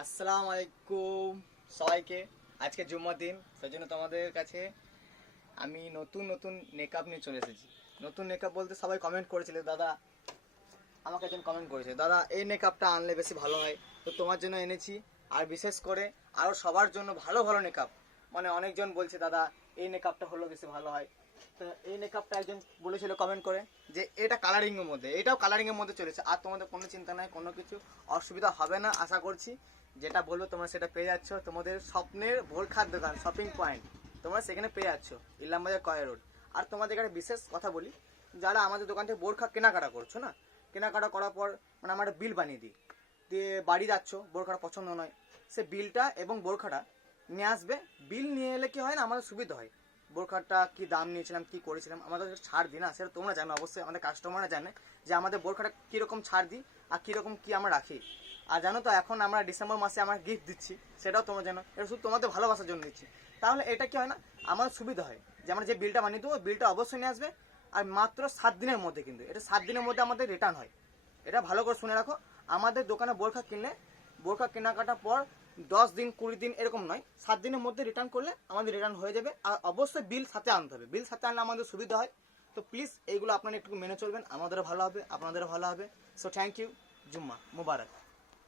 আসসালামু আলাইকুম সবাইকে। আজকে জুম্মার দিন, সেই জন্য তোমাদের কাছে আমি নতুন নতুন মেকআপ নিয়ে চলে এসেছি। নতুন মেকআপ বলতে সবাই কমেন্ট করেছিল, দাদা আমাকে একজন কমেন্ট করেছে, দাদা এই মেকআপটা আনলে বেশি ভালো হয়, তো তোমার জন্য এনেছি। আর বিশেষ করে আরও সবার জন্য ভালো ভালো মেকআপ, মানে অনেকজন বলছে দাদা এই মেকআপটা হলো বেশি ভালো হয়। তো এই মেকআপটা একজন বলেছিল কমেন্ট করে যে এটা কালারিংয়ের মধ্যে, এটাও কালারিংয়ের মধ্যে চলেছে। আর তোমাদের কোনো চিন্তা নাই, কোনো কিছু অসুবিধা হবে না আশা করছি। যেটা বলবো তোমরা সেটা পেয়ে যাচ্ছ তোমাদের স্বপ্নের ভোরখার দোকান শপিং পয়েন্ট, তোমরা সেখানে পেয়ে যাচ্ছ, ইলামবাজার কয়া রোড। আর তোমাদের এখানে বিশেষ কথা বলি, যারা আমাদের দোকান থেকে বোরখা কেনাকাটা করছো না, কেনাকাটা করার পর মানে আমরা একটা বিল বানিয়ে দিই, দিয়ে বাড়ি যাচ্ছ, বোরখাটা পছন্দ নয়, সে বিলটা এবং বোরখাটা নিয়ে আসবে। বিল নিয়ে এলে কি হয় না, আমাদের সুবিধা হয়। বোরখাটা কি দাম নিয়েছিলাম, কি করেছিলাম, আমাদের ছাড় দিই না, সেটা তোমরা জানো অবশ্যই, আমাদের কাস্টমাররা জানে যে আমাদের বোরখাটা কীরকম ছাড় দিই আর কীরকম কী আমরা রাখি। আর জানো তো এখন আমরা ডিসেম্বর মাসে আমরা গিফট দিচ্ছি, সেটাও তোমরা জানো, এটা শুধু তোমাদের ভালোবাসার জন্য দিচ্ছি। তাহলে এটা কি হয় না, আমাদের সুবিধা হয় যে আমরা যে বিলটা বানিয়ে দেবো, বিলটা অবশ্যই নিয়ে আসবে। আর মাত্র 7 দিনের মধ্যে, কিন্তু এটা 7 দিনের মধ্যে আমাদের রিটার্ন হয়। এটা ভালো করে শুনে রাখো, আমাদের দোকানে বোরখা কিনলে, বোরখা কেনাকাটার পর 10 দিন 20 দিন এরকম নয়, 7 দিনের মধ্যে রিটার্ন করলে আমাদের রিটার্ন হয়ে যাবে। আর অবশ্যই বিল সাথে আনতে হবে, বিল সাথে আনলে আমাদের সুবিধা হয়। তো প্লিজ এইগুলো আপনারা একটু মেনে চলবেন, আমাদেরও ভালো হবে, আপনাদেরও ভালো হবে। সো থ্যাংক ইউ, জুম্মা মুবারক।